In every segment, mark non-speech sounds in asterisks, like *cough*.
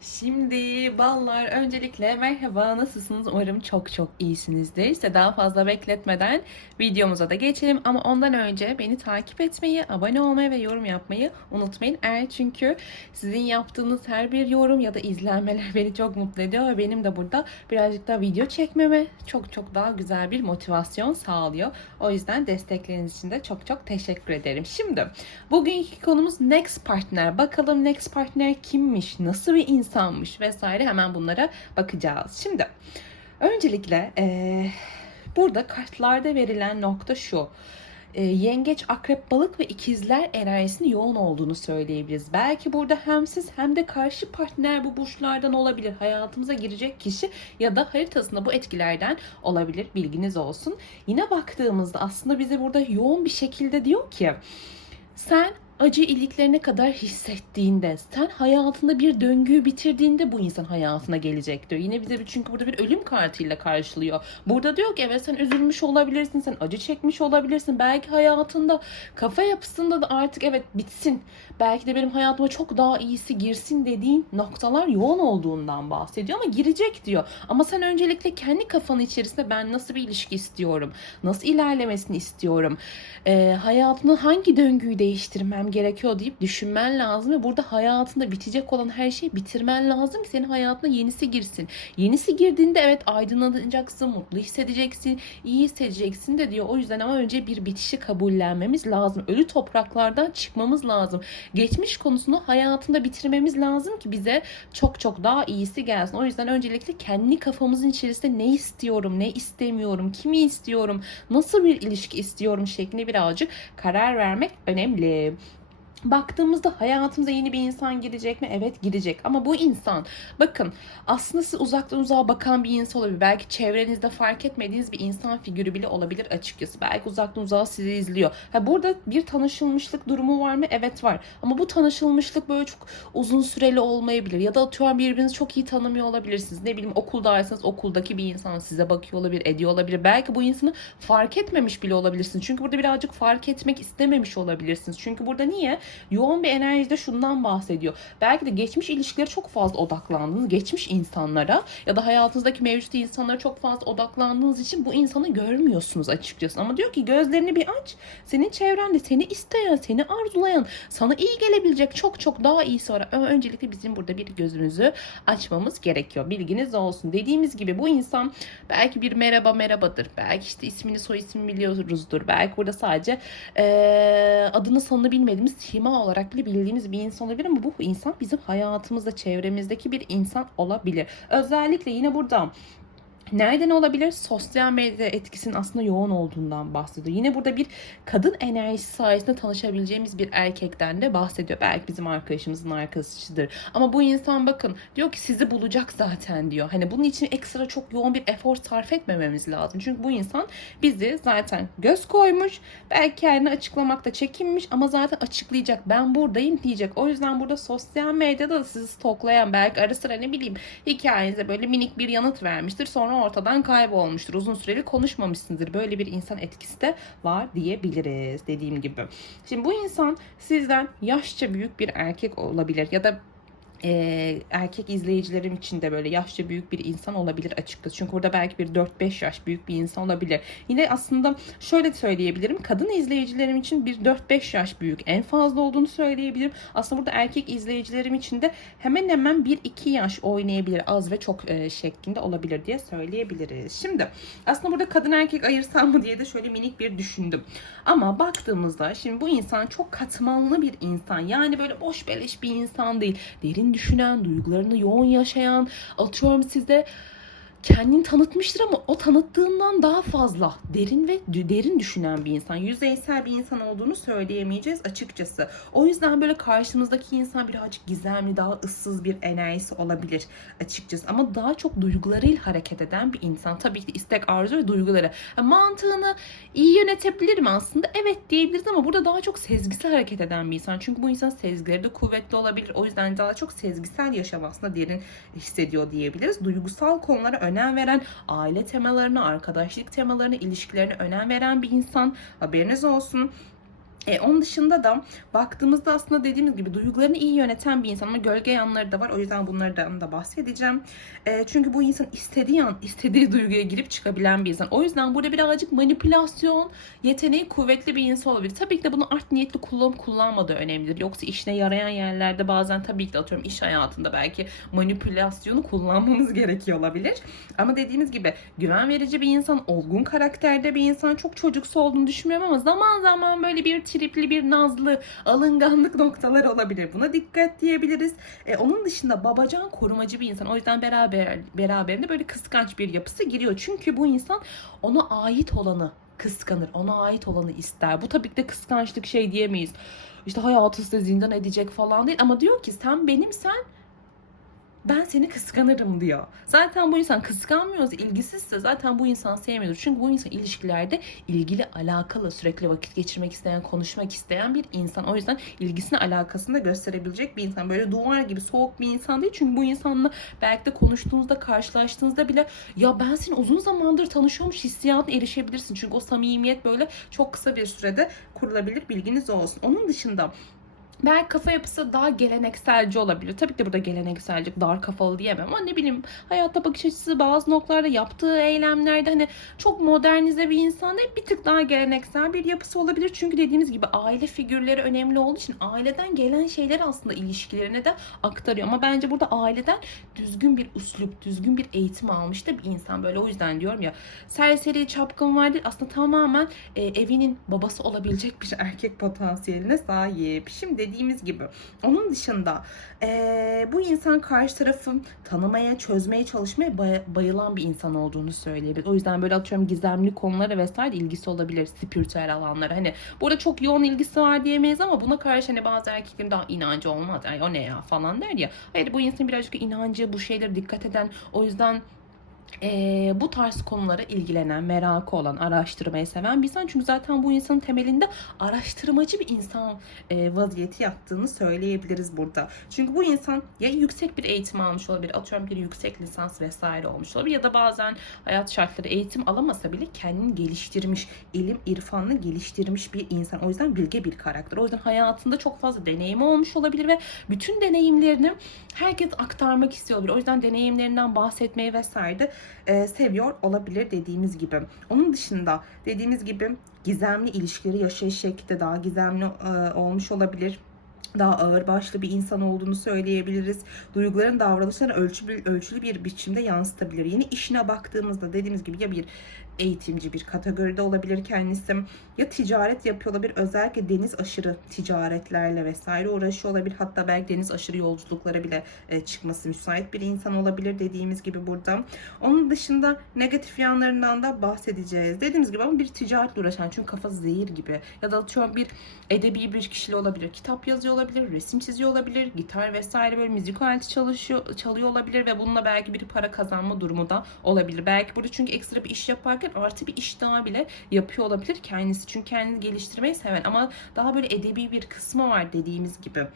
Şimdi ballar öncelikle merhaba nasılsınız? Umarım çok çok iyisinizdir. Size daha fazla bekletmeden videomuza da geçelim. Ama ondan önce beni takip etmeyi, abone olmayı ve yorum yapmayı unutmayın. Eğer çünkü sizin yaptığınız her bir yorum ya da izlenmeler *laughs* beni çok mutlu ediyor ve benim de burada birazcık daha video çekmeme çok çok daha güzel bir motivasyon sağlıyor. O yüzden destekleriniz için de çok çok teşekkür ederim. Şimdi bugünkü konumuz Next Partner. Bakalım Next Partner kimmiş, nasıl bir insanmış vesaire hemen bunlara bakacağız. Şimdi öncelikle eee, burada kartlarda verilen nokta şu. Yengeç, akrep, balık ve ikizler enerjisinin yoğun olduğunu söyleyebiliriz. Belki burada hem siz hem de karşı partner bu burçlardan olabilir. Hayatımıza girecek kişi ya da haritasında bu etkilerden olabilir. Bilginiz olsun. Yine baktığımızda aslında bize burada yoğun bir şekilde diyor ki sen acı iliklerine kadar hissettiğinde, sen hayatında bir döngüyü bitirdiğinde bu insan hayatına gelecek diyor. Yine bize bir çünkü burada bir ölüm kartıyla karşılıyor. Burada diyor ki evet sen üzülmüş olabilirsin, sen acı çekmiş olabilirsin. Belki hayatında kafa yapısında da artık evet bitsin. Belki de benim hayatıma çok daha iyisi girsin dediğin noktalar yoğun olduğundan bahsediyor ama girecek diyor. Ama sen öncelikle kendi kafanın içerisinde ben nasıl bir ilişki istiyorum? Nasıl ilerlemesini istiyorum? Ee, hayatımda hangi döngüyü değiştirmem gerekiyor deyip düşünmen lazım ve burada hayatında bitecek olan her şeyi bitirmen lazım ki senin hayatına yenisi girsin. Yenisi girdiğinde evet aydınlanacaksın, mutlu hissedeceksin, iyi hissedeceksin de diyor. O yüzden ama önce bir bitişi kabullenmemiz lazım. Ölü topraklardan çıkmamız lazım. Geçmiş konusunu hayatında bitirmemiz lazım ki bize çok çok daha iyisi gelsin. O yüzden öncelikle kendi kafamızın içerisinde ne istiyorum, ne istemiyorum, kimi istiyorum, nasıl bir ilişki istiyorum şeklinde birazcık karar vermek önemli. Baktığımızda hayatımıza yeni bir insan girecek mi? Evet girecek. Ama bu insan bakın aslında siz uzaktan uzağa bakan bir insan olabilir. Belki çevrenizde fark etmediğiniz bir insan figürü bile olabilir açıkçası. Belki uzaktan uzağa sizi izliyor. Ha burada bir tanışılmışlık durumu var mı? Evet var. Ama bu tanışılmışlık böyle çok uzun süreli olmayabilir. Ya da atıyorum birbirinizi çok iyi tanımıyor olabilirsiniz. Ne bileyim okuldaysanız okuldaki bir insan size bakıyor olabilir, ediyor olabilir. Belki bu insanı fark etmemiş bile olabilirsiniz. Çünkü burada birazcık fark etmek istememiş olabilirsiniz. Çünkü burada niye? Yoğun bir enerjide şundan bahsediyor. Belki de geçmiş ilişkilere çok fazla odaklandınız. Geçmiş insanlara ya da hayatınızdaki mevcut insanlara çok fazla odaklandığınız için bu insanı görmüyorsunuz açıkçası. Ama diyor ki gözlerini bir aç. Senin çevrende seni isteyen, seni arzulayan, sana iyi gelebilecek çok çok daha iyisi var. Öncelikle bizim burada bir gözümüzü açmamız gerekiyor. Bilginiz olsun. Dediğimiz gibi bu insan belki bir merhaba merhabadır. Belki işte ismini soy ismini biliyoruzdur. Belki burada sadece eee, adını sanını bilmediğimiz sima olarak bile bildiğimiz bir insan olabilir ama bu insan bizim hayatımızda, çevremizdeki bir insan olabilir. Özellikle yine burada Nereden olabilir? Sosyal medya etkisinin aslında yoğun olduğundan bahsediyor. Yine burada bir kadın enerjisi sayesinde tanışabileceğimiz bir erkekten de bahsediyor. Belki bizim arkadaşımızın arkadaşıdır. Ama bu insan bakın diyor ki sizi bulacak zaten diyor. Hani bunun için ekstra çok yoğun bir efor sarf etmememiz lazım. Çünkü bu insan bizi zaten göz koymuş. Belki kendini açıklamakta çekinmiş ama zaten açıklayacak. Ben buradayım diyecek. O yüzden burada sosyal medyada da sizi stoklayan belki ara sıra ne bileyim hikayenize böyle minik bir yanıt vermiştir. Sonra ortadan kaybolmuştur. Uzun süreli konuşmamışsınızdır. Böyle bir insan etkisi de var diyebiliriz dediğim gibi. Şimdi bu insan sizden yaşça büyük bir erkek olabilir ya da e, erkek izleyicilerim için de böyle yaşça büyük bir insan olabilir açıkçası. Çünkü burada belki bir 4-5 yaş büyük bir insan olabilir. Yine aslında şöyle söyleyebilirim. Kadın izleyicilerim için bir 4-5 yaş büyük en fazla olduğunu söyleyebilirim. Aslında burada erkek izleyicilerim için de hemen hemen 1-2 yaş oynayabilir. Az ve çok e, şeklinde olabilir diye söyleyebiliriz. Şimdi aslında burada kadın erkek ayırsam mı diye de şöyle minik bir düşündüm. Ama baktığımızda şimdi bu insan çok katmanlı bir insan. Yani böyle boş beleş bir insan değil. Derin düşünen, duygularını yoğun yaşayan, atıyorum size kendini tanıtmıştır ama o tanıttığından daha fazla derin ve derin düşünen bir insan. Yüzeysel bir insan olduğunu söyleyemeyeceğiz açıkçası. O yüzden böyle karşımızdaki insan birazcık gizemli, daha ıssız bir enerjisi olabilir açıkçası. Ama daha çok duygularıyla hareket eden bir insan. Tabii ki de istek, arzu ve duyguları. Ha, Mantığını iyi yönetebilir mi aslında? Evet diyebiliriz ama burada daha çok sezgisel hareket eden bir insan. Çünkü bu insan sezgileri de kuvvetli olabilir. O yüzden daha çok sezgisel yaşam aslında derin hissediyor diyebiliriz. Duygusal konulara önem veren, aile temalarına, arkadaşlık temalarına, ilişkilerine önem veren bir insan. Haberiniz olsun. E, onun dışında da baktığımızda aslında dediğimiz gibi duygularını iyi yöneten bir insan ama gölge yanları da var. O yüzden bunlardan da bahsedeceğim. E, çünkü bu insan istediği an istediği duyguya girip çıkabilen bir insan. O yüzden burada birazcık manipülasyon yeteneği kuvvetli bir insan olabilir. Tabii ki de bunu art niyetli kullanıp kullanmadığı önemlidir. Yoksa işine yarayan yerlerde bazen tabii ki de atıyorum iş hayatında belki manipülasyonu kullanmamız gerekiyor olabilir. Ama dediğimiz gibi güven verici bir insan, olgun karakterde bir insan, çok çocuksu olduğunu düşünmüyorum ama zaman zaman böyle bir tripli, bir nazlı, alınganlık *laughs* noktaları olabilir. Buna dikkat diyebiliriz. E, onun dışında babacan korumacı bir insan. O yüzden beraber beraberinde böyle kıskanç bir yapısı giriyor. Çünkü bu insan ona ait olanı kıskanır. Ona ait olanı ister. Bu tabii ki de kıskançlık şey diyemeyiz. İşte hayatı size zindan edecek falan değil. Ama diyor ki sen benimsen ben seni kıskanırım diyor. Zaten bu insan kıskanmıyorsa, ilgisizse zaten bu insan sevmiyordur. Çünkü bu insan ilişkilerde ilgili alakalı sürekli vakit geçirmek isteyen, konuşmak isteyen bir insan. O yüzden ilgisini alakasını da gösterebilecek bir insan. Böyle duvar gibi soğuk bir insan değil. Çünkü bu insanla belki de konuştuğunuzda, karşılaştığınızda bile ya ben seni uzun zamandır tanışıyormuş hissiyatına erişebilirsin. Çünkü o samimiyet böyle çok kısa bir sürede kurulabilir. Bilginiz olsun. Onun dışında Belki kafa yapısı daha gelenekselci olabilir. Tabii ki de burada gelenekselci, dar kafalı diyemem ama ne bileyim hayatta bakış açısı bazı noktalarda yaptığı eylemlerde hani çok modernize bir insan değil bir tık daha geleneksel bir yapısı olabilir. Çünkü dediğimiz gibi aile figürleri önemli olduğu için aileden gelen şeyler aslında ilişkilerine de aktarıyor. Ama bence burada aileden düzgün bir üslup, düzgün bir eğitim almış da bir insan. Böyle o yüzden diyorum ya serseri, çapkın var değil aslında tamamen e, evinin babası olabilecek bir erkek potansiyeline sahip. Şimdi dediğimiz gibi. Onun dışında eee, bu insan karşı tarafı tanımaya, çözmeye çalışmaya bay- bayılan bir insan olduğunu söyleyebilir. O yüzden böyle atıyorum gizemli konulara vesaire ilgisi olabilir. Spiritüel alanlara. Hani burada çok yoğun ilgisi var diyemeyiz ama buna karşı hani bazı erkeklerin daha inancı olmaz. Yani o ne ya falan der ya. Hayır bu insan birazcık inancı, bu şeylere dikkat eden. O yüzden eee, bu tarz konulara ilgilenen, merakı olan, araştırmayı seven bir insan. Çünkü zaten bu insanın temelinde araştırmacı bir insan e, vaziyeti yaptığını söyleyebiliriz burada. Çünkü bu insan ya yüksek bir eğitim almış olabilir, atıyorum bir yüksek lisans vesaire olmuş olabilir ya da bazen hayat şartları eğitim alamasa bile kendini geliştirmiş, ilim, irfanını geliştirmiş bir insan. O yüzden bilge bir karakter. O yüzden hayatında çok fazla deneyimi olmuş olabilir ve bütün deneyimlerini herkes aktarmak istiyor olabilir. O yüzden deneyimlerinden bahsetmeyi vesaire de e, seviyor olabilir dediğimiz gibi. Onun dışında dediğimiz gibi gizemli ilişkileri yaşayış şekli daha gizemli e, olmuş olabilir daha ağırbaşlı bir insan olduğunu söyleyebiliriz. Duyguların davranışlarını ölçülü, ölçülü bir biçimde yansıtabilir. Yeni işine baktığımızda dediğimiz gibi ya bir eğitimci bir kategoride olabilir kendisi ya ticaret yapıyor olabilir. Özellikle deniz aşırı ticaretlerle vesaire uğraşıyor olabilir. Hatta belki deniz aşırı yolculuklara bile e, çıkması müsait bir insan olabilir dediğimiz gibi burada. Onun dışında negatif yanlarından da bahsedeceğiz. Dediğimiz gibi ama bir ticaretle uğraşan çünkü kafası zehir gibi ya da atıyorum bir edebi bir kişili olabilir. Kitap yazıyor olabilir, resim çiziyor olabilir, gitar vesaire böyle müzik aleti çalışıyor, çalıyor olabilir ve bununla belki bir para kazanma durumu da olabilir. Belki burada çünkü ekstra bir iş yaparken artı bir iş daha bile yapıyor olabilir kendisi. Çünkü kendini geliştirmeyi seven ama daha böyle edebi bir kısmı var dediğimiz gibi.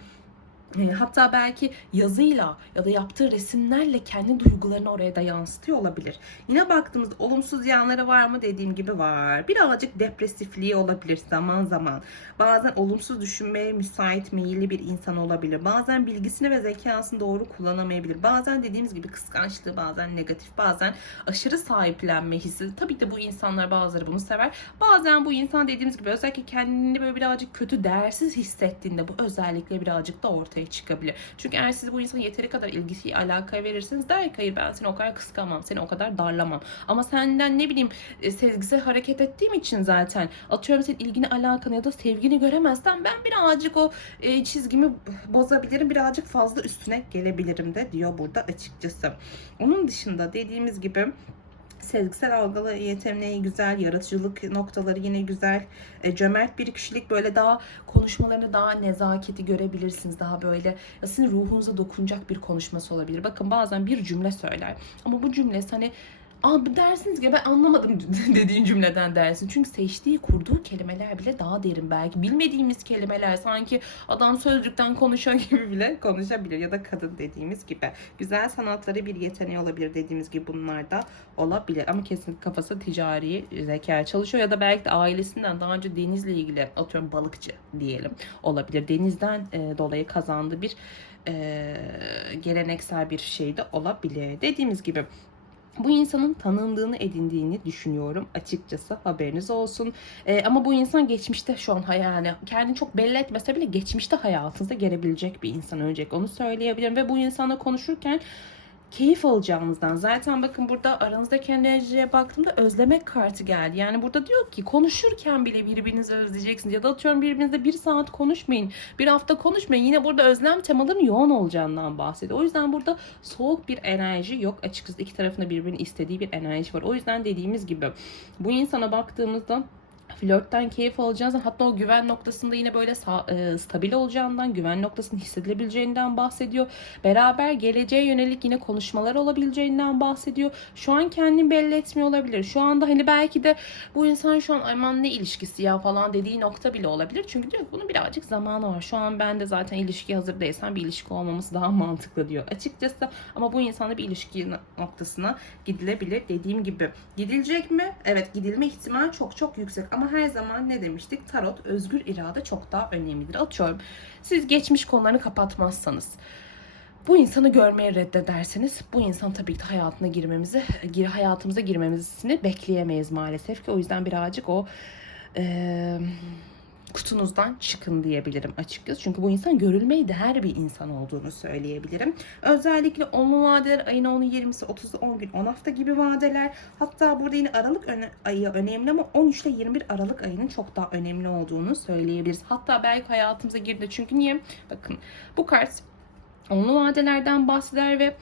E, Hatta belki yazıyla ya da yaptığı resimlerle kendi duygularını oraya da yansıtıyor olabilir. Yine baktığımızda olumsuz yanları var mı dediğim gibi var. Birazcık depresifliği olabilir zaman zaman. Bazen olumsuz düşünmeye müsait meyilli bir insan olabilir. Bazen bilgisini ve zekasını doğru kullanamayabilir. Bazen dediğimiz gibi kıskançlığı bazen negatif bazen aşırı sahiplenme hissi. Tabii ki de bu insanlar bazıları bunu sever. Bazen bu insan dediğimiz gibi özellikle kendini böyle birazcık kötü değersiz hissettiğinde bu özellikle birazcık da ortaya çıkabilir. Çünkü eğer siz bu insana yeteri kadar ilgisi, alakayı verirseniz der ki hayır ben seni o kadar kıskanmam, seni o kadar darlamam. Ama senden ne bileyim e, sezgisel hareket ettiğim için zaten atıyorum senin ilgini, alakanı ya da sevgini göremezsem ben birazcık o e, çizgimi bozabilirim, birazcık fazla üstüne gelebilirim de diyor burada açıkçası. Onun dışında dediğimiz gibi sezgisel algılı yeteneği güzel, yaratıcılık noktaları yine güzel, e, cömert bir kişilik böyle daha konuşmalarını daha nezaketi görebilirsiniz. Daha böyle sizin ruhunuza dokunacak bir konuşması olabilir. Bakın bazen bir cümle söyler ama bu cümlesi hani Abi dersiniz ki ben anlamadım *laughs* dediğin cümleden dersin. Çünkü seçtiği, kurduğu kelimeler bile daha derin belki. Bilmediğimiz kelimeler sanki adam sözlükten konuşuyor *laughs* gibi bile konuşabilir. Ya da kadın dediğimiz gibi. Güzel sanatları bir yeteneği olabilir dediğimiz gibi bunlar da olabilir. Ama kesinlikle kafası ticari zeka çalışıyor. Ya da belki de ailesinden daha önce denizle ilgili atıyorum balıkçı diyelim olabilir. Denizden e, dolayı kazandığı bir e, geleneksel bir şey de olabilir. Dediğimiz gibi bu insanın tanındığını edindiğini düşünüyorum açıkçası haberiniz olsun. Ee, ama bu insan geçmişte şu an yani kendini çok belli etmese bile geçmişte hayatınızda gelebilecek bir insan öncelikle onu söyleyebilirim. Ve bu insanla konuşurken keyif alacağınızdan. Zaten bakın burada aranızdaki enerjiye baktığımda özlemek kartı geldi. Yani burada diyor ki konuşurken bile birbirinizi özleyeceksiniz. Ya da atıyorum birbirinizle bir saat konuşmayın. Bir hafta konuşmayın. Yine burada özlem temaların yoğun olacağından bahsediyor. O yüzden burada soğuk bir enerji yok. Açıkçası iki tarafında birbirini istediği bir enerji var. O yüzden dediğimiz gibi bu insana baktığımızda flörtten keyif alacağınızdan hatta o güven noktasında yine böyle e, stabil olacağından güven noktasını hissedilebileceğinden bahsediyor. Beraber geleceğe yönelik yine konuşmalar olabileceğinden bahsediyor. Şu an kendini belli etmiyor olabilir. Şu anda hani belki de bu insan şu an aman ne ilişkisi ya falan dediği nokta bile olabilir. Çünkü diyor ki bunun birazcık zamanı var. Şu an ben de zaten ilişki hazır değilsem bir ilişki olmaması daha mantıklı diyor. Açıkçası ama bu insanda bir ilişki noktasına gidilebilir. Dediğim gibi gidilecek mi? Evet gidilme ihtimali çok çok yüksek ama her zaman ne demiştik? Tarot özgür irade çok daha önemlidir. Atıyorum siz geçmiş konularını kapatmazsanız bu insanı görmeye reddederseniz bu insan tabii ki hayatına girmemizi, gir, hayatımıza girmemizini bekleyemeyiz maalesef ki. O yüzden birazcık o eee, kutunuzdan çıkın diyebilirim açıkçası. Çünkü bu insan görülmeye değer bir insan olduğunu söyleyebilirim. Özellikle onlu vadeler ayın 10'u 20'si 30'u 10 gün 10 hafta gibi vadeler. Hatta burada yine Aralık ayı önemli ama 13 ile 21 Aralık ayının çok daha önemli olduğunu söyleyebiliriz. Hatta belki hayatımıza girdi. Çünkü niye? Bakın bu kart onlu vadelerden bahseder ve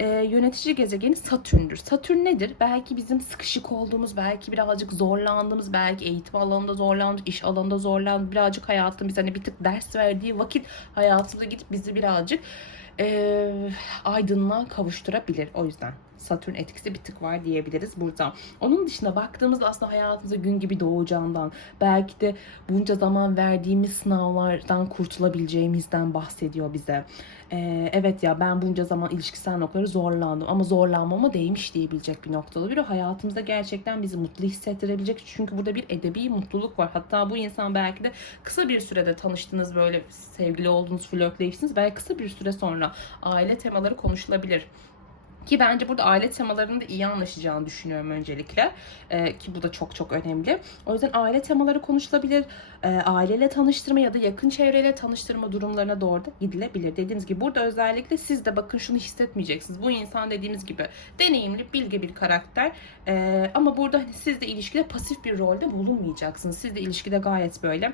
e, yönetici gezegeni Satürn'dür. Satürn nedir? Belki bizim sıkışık olduğumuz, belki birazcık zorlandığımız, belki eğitim alanında zorlandık, iş alanında zorlandık, birazcık hayatın bize hani bir tık ders verdiği vakit hayatımıza gidip bizi birazcık e, aydınlığa kavuşturabilir. O yüzden Satürn etkisi bir tık var diyebiliriz burada. Onun dışında baktığımızda aslında hayatımıza gün gibi doğacağından, belki de bunca zaman verdiğimiz sınavlardan kurtulabileceğimizden bahsediyor bize. Ee, evet ya ben bunca zaman ilişkisel noktaları zorlandım ama zorlanmama değmiş diyebilecek bir nokta olabilir. O hayatımızda gerçekten bizi mutlu hissettirebilecek. Çünkü burada bir edebi mutluluk var. Hatta bu insan belki de kısa bir sürede tanıştınız böyle sevgili oldunuz, flörtleştiniz. Belki kısa bir süre sonra aile temaları konuşulabilir. Ki bence burada aile temalarının da iyi anlaşacağını düşünüyorum öncelikle. Ee, ki bu da çok çok önemli. O yüzden aile temaları konuşulabilir. Ee, aileyle tanıştırma ya da yakın çevreyle tanıştırma durumlarına doğru da gidilebilir. Dediğimiz gibi burada özellikle siz de bakın şunu hissetmeyeceksiniz. Bu insan dediğimiz gibi deneyimli, bilge bir karakter. Ee, ama burada hani siz de ilişkide pasif bir rolde bulunmayacaksınız. Siz de ilişkide gayet böyle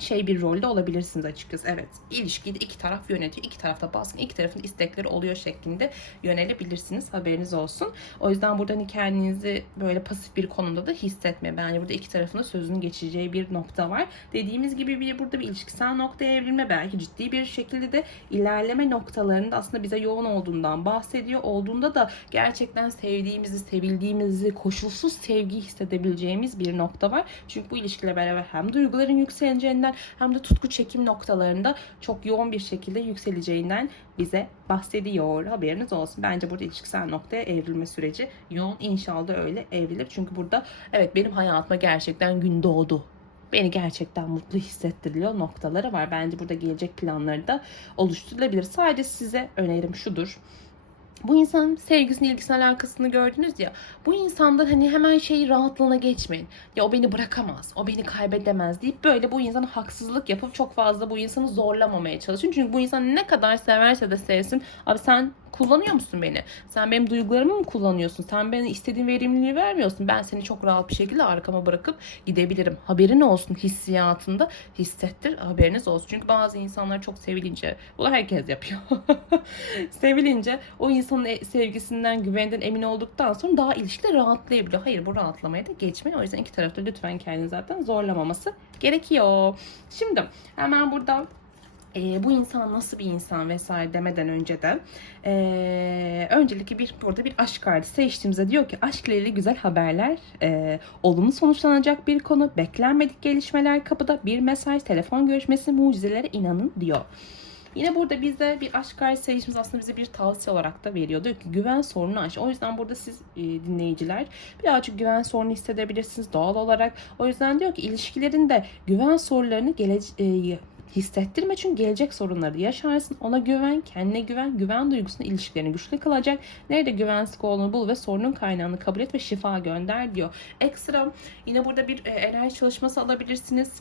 şey bir rolde olabilirsiniz açıkçası. Evet ilişkiyi de iki taraf yönetiyor. İki tarafta baskın, iki tarafın istekleri oluyor şeklinde yönelebilirsiniz. Haberiniz olsun. O yüzden burada hani kendinizi böyle pasif bir konumda da hissetmeyin. Bence burada iki tarafın da sözünün geçeceği bir nokta var. Dediğimiz gibi bir burada bir ilişkisel noktaya evrilme belki ciddi bir şekilde de ilerleme noktalarında aslında bize yoğun olduğundan bahsediyor. Olduğunda da gerçekten sevdiğimizi, sevildiğimizi, koşulsuz sevgi hissedebileceğimiz bir nokta var. Çünkü bu ilişkiyle beraber hem duyguların yükseleceğinden hem de tutku çekim noktalarında çok yoğun bir şekilde yükseleceğinden bize bahsediyor. Haberiniz olsun. Bence burada ilişkisel noktaya evrilme süreci yoğun. İnşallah öyle evrilir. Çünkü burada evet benim hayatıma gerçekten gün doğdu beni gerçekten mutlu hissettiriliyor noktaları var. Bence burada gelecek planları da oluşturulabilir. Sadece size önerim şudur. Bu insanın sevgisini, ilgisini, alakasını gördünüz ya. Bu insandan hani hemen şeyi rahatlığına geçmeyin. Ya o beni bırakamaz, o beni kaybedemez deyip böyle bu insana haksızlık yapıp çok fazla bu insanı zorlamamaya çalışın. Çünkü bu insan ne kadar severse de sevsin. Abi sen kullanıyor musun beni? Sen benim duygularımı mı kullanıyorsun? Sen bana istediğin verimliliği vermiyorsun. Ben seni çok rahat bir şekilde arkama bırakıp gidebilirim. Haberin olsun hissiyatında hissettir. Haberiniz olsun. Çünkü bazı insanlar çok sevilince, bunu herkes yapıyor. *laughs* sevilince o insanın e- sevgisinden, güveninden emin olduktan sonra daha ilişkide rahatlayabiliyor. Hayır bu rahatlamaya da geçmeyin. O yüzden iki tarafta lütfen kendini zaten zorlamaması gerekiyor. Şimdi hemen buradan e, bu insan nasıl bir insan vesaire demeden önce de e, öncelikle bir burada bir aşk kartı seçtiğimizde diyor ki aşkla ilgili güzel haberler, e, olumlu sonuçlanacak bir konu, beklenmedik gelişmeler kapıda, bir mesaj, telefon görüşmesi, mucizelere inanın diyor. Yine burada bize bir aşk kartı seçtiğimiz aslında bize bir tavsiye olarak da veriyor. Diyor ki güven sorunu aş. O yüzden burada siz e, dinleyiciler birazcık güven sorunu hissedebilirsiniz doğal olarak. O yüzden diyor ki ilişkilerinde güven sorularını gelece e, hissettirme çünkü gelecek sorunları yaşarsın. Ona güven, kendine güven, güven duygusunu ilişkilerini güçlü kılacak. Nerede güvensizlik olduğunu bul ve sorunun kaynağını kabul et ve şifa gönder diyor. Ekstra yine burada bir e, enerji çalışması alabilirsiniz.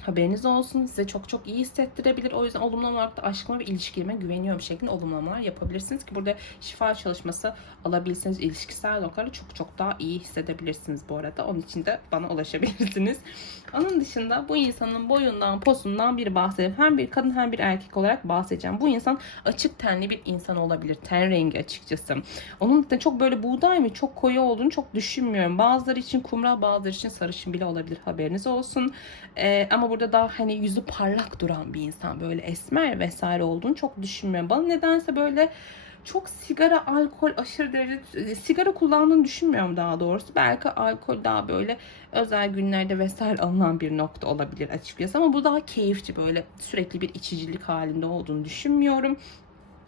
Haberiniz olsun. Size çok çok iyi hissettirebilir. O yüzden olumlu olarak da aşkıma ve ilişkime güveniyorum şeklinde olumlamalar yapabilirsiniz ki burada şifa çalışması alabilirsiniz. İlişkisel noktaları çok çok daha iyi hissedebilirsiniz bu arada. Onun için de bana ulaşabilirsiniz. Onun dışında bu insanın boyundan, posundan bir bahsedeyim. Hem bir kadın hem bir erkek olarak bahsedeceğim. Bu insan açık tenli bir insan olabilir. Ten rengi açıkçası. Onun da çok böyle buğday mı çok koyu olduğunu çok düşünmüyorum. Bazıları için kumral bazıları için sarışın bile olabilir. Haberiniz olsun. Ee, ama burada daha hani yüzü parlak duran bir insan. Böyle esmer vesaire olduğunu çok düşünmüyorum. Bana nedense böyle çok sigara, alkol aşırı derece sigara kullandığını düşünmüyorum daha doğrusu. Belki alkol daha böyle özel günlerde vesaire alınan bir nokta olabilir açıkçası ama bu daha keyifçi böyle sürekli bir içicilik halinde olduğunu düşünmüyorum.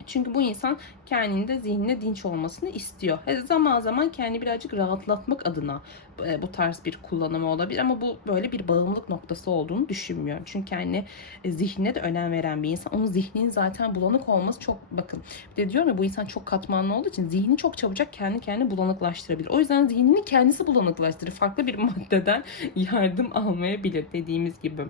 Çünkü bu insan kendinde zihnine dinç olmasını istiyor. He, zaman zaman kendi birazcık rahatlatmak adına e, bu tarz bir kullanımı olabilir ama bu böyle bir bağımlılık noktası olduğunu düşünmüyorum. Çünkü kendi e, zihnine de önem veren bir insan. Onun zihninin zaten bulanık olması çok bakın. Bir de diyorum ya bu insan çok katmanlı olduğu için zihni çok çabucak kendi kendini bulanıklaştırabilir. O yüzden zihnini kendisi bulanıklaştırır. Farklı bir maddeden *laughs* yardım almayabilir dediğimiz gibi.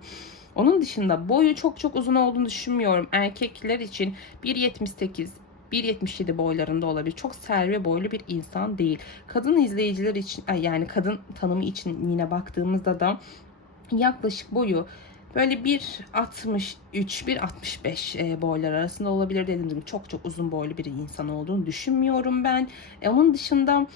Onun dışında boyu çok çok uzun olduğunu düşünmüyorum. Erkekler için 1.78, 1.77 boylarında olabilir. Çok servi boylu bir insan değil. Kadın izleyiciler için yani kadın tanımı için yine baktığımızda da yaklaşık boyu böyle 1.63, 1.65 e, boylar arasında olabilir dediğim gibi çok çok uzun boylu bir insan olduğunu düşünmüyorum ben. E, onun dışında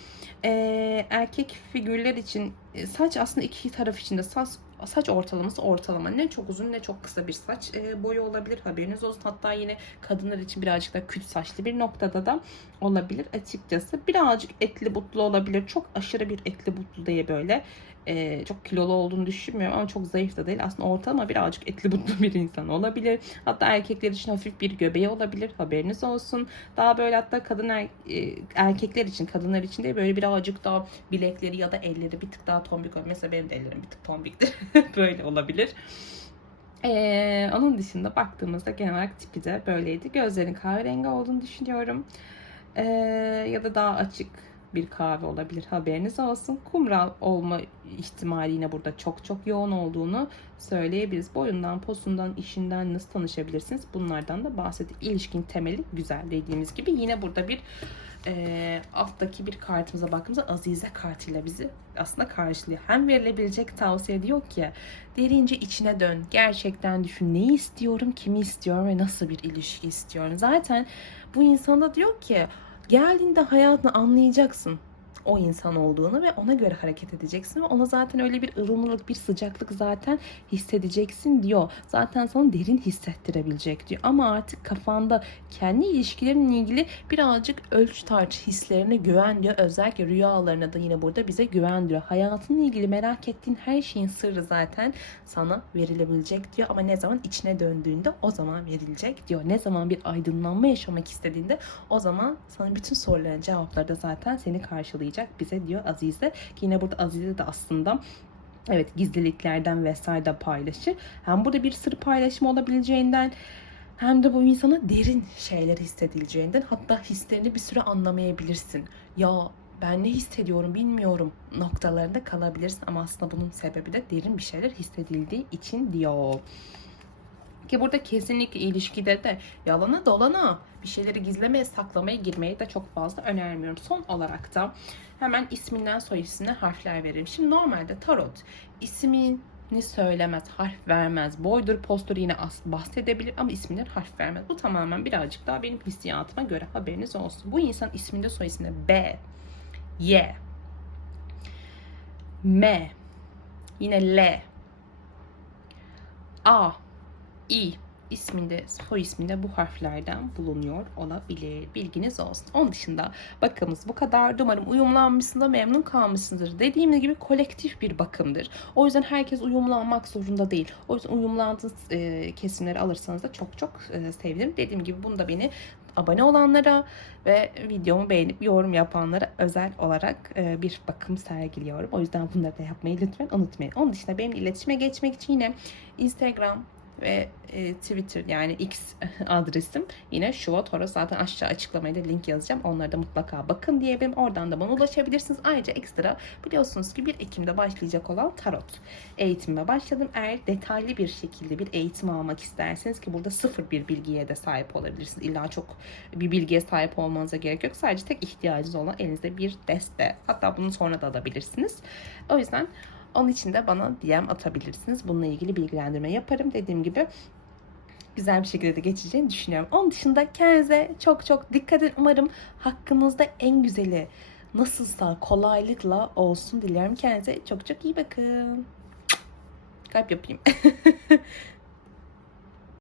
e, erkek figürler için e, saç aslında iki taraf için de saç saç ortalaması ortalama. Ne çok uzun ne çok kısa bir saç e, boyu olabilir. Haberiniz olsun. Hatta yine kadınlar için birazcık da küt saçlı bir noktada da olabilir açıkçası. Birazcık etli butlu olabilir. Çok aşırı bir etli butlu diye böyle e, çok kilolu olduğunu düşünmüyorum ama çok zayıf da değil. Aslında ortalama birazcık etli butlu bir insan olabilir. Hatta erkekler için hafif bir göbeği olabilir. Haberiniz olsun. Daha böyle hatta kadın er, e, erkekler için, kadınlar için de böyle birazcık daha bilekleri ya da elleri bir tık daha tombik olabilir. Mesela benim de ellerim bir tık tombiktir. *laughs* böyle olabilir. Ee, onun dışında baktığımızda genel olarak tipi de böyleydi. Gözlerin kahverengi olduğunu düşünüyorum. Ee, ya da daha açık bir kahve olabilir haberiniz olsun. Kumral olma ihtimali yine burada çok çok yoğun olduğunu söyleyebiliriz. Boyundan, posundan, işinden nasıl tanışabilirsiniz? Bunlardan da bahsettik. İlişkin temeli güzel dediğimiz gibi. Yine burada bir e, alttaki bir kartımıza baktığımızda Azize kartıyla bizi aslında karşılıyor. Hem verilebilecek tavsiye diyor ki derince içine dön. Gerçekten düşün. Neyi istiyorum, kimi istiyorum ve nasıl bir ilişki istiyorum. Zaten bu insanda diyor ki Geldiğinde hayatını anlayacaksın o insan olduğunu ve ona göre hareket edeceksin ve ona zaten öyle bir ılımlılık, bir sıcaklık zaten hissedeceksin diyor. Zaten sana derin hissettirebilecek diyor. Ama artık kafanda kendi ilişkilerinle ilgili birazcık ölç tarç hislerine güven diyor. Özellikle rüyalarına da yine burada bize güven diyor. Hayatınla ilgili merak ettiğin her şeyin sırrı zaten sana verilebilecek diyor. Ama ne zaman içine döndüğünde o zaman verilecek diyor. Ne zaman bir aydınlanma yaşamak istediğinde o zaman sana bütün soruların cevapları da zaten seni karşılayacak anlatacak bize diyor Azize. Ki yine burada Azize de aslında evet gizliliklerden vesaire de paylaşır. Hem burada bir sır paylaşımı olabileceğinden hem de bu insana derin şeyler hissedileceğinden hatta hislerini bir süre anlamayabilirsin. Ya ben ne hissediyorum bilmiyorum noktalarında kalabilirsin ama aslında bunun sebebi de derin bir şeyler hissedildiği için diyor. Ki burada kesinlikle ilişkide de yalana dolana bir şeyleri gizlemeye, saklamaya girmeyi de çok fazla önermiyorum. Son olarak da hemen isminden soy ismine harfler veririm. Şimdi normalde tarot ismini söylemez, harf vermez. Boydur, postur yine bahsedebilir ama isminden harf vermez. Bu tamamen birazcık daha benim hissiyatıma göre haberiniz olsun. Bu insan isminde soy isminde B, Y, M, yine L, A, I, isminde, soy isminde bu harflerden bulunuyor olabilir. Bilginiz olsun. Onun dışında bakımız bu kadar. Umarım uyumlanmışsınız, memnun kalmışsınızdır. Dediğim gibi kolektif bir bakımdır. O yüzden herkes uyumlanmak zorunda değil. O yüzden uyumlandığınız e, kesimleri alırsanız da çok çok e, sevinirim. Dediğim gibi bunu da beni abone olanlara ve videomu beğenip yorum yapanlara özel olarak e, bir bakım sergiliyorum. O yüzden bunları da yapmayı lütfen unutmayın. Onun dışında benimle iletişime geçmek için yine Instagram ve e, Twitter yani X *laughs* adresim yine Şuvatoro. Zaten aşağı açıklamaya da link yazacağım. Onlara da mutlaka bakın diyebilirim. Oradan da bana ulaşabilirsiniz. Ayrıca ekstra biliyorsunuz ki 1 Ekim'de başlayacak olan tarot eğitimime başladım. Eğer detaylı bir şekilde bir eğitim almak isterseniz ki burada sıfır bir bilgiye de sahip olabilirsiniz. İlla çok bir bilgiye sahip olmanıza gerek yok. Sadece tek ihtiyacınız olan elinizde bir deste. Hatta bunu sonra da alabilirsiniz. O yüzden onun için de bana DM atabilirsiniz. Bununla ilgili bilgilendirme yaparım. Dediğim gibi güzel bir şekilde de geçeceğini düşünüyorum. Onun dışında kendinize çok çok dikkat edin. Umarım hakkınızda en güzeli nasılsa kolaylıkla olsun diliyorum. Kendinize çok çok iyi bakın. Kalp yapayım. *laughs*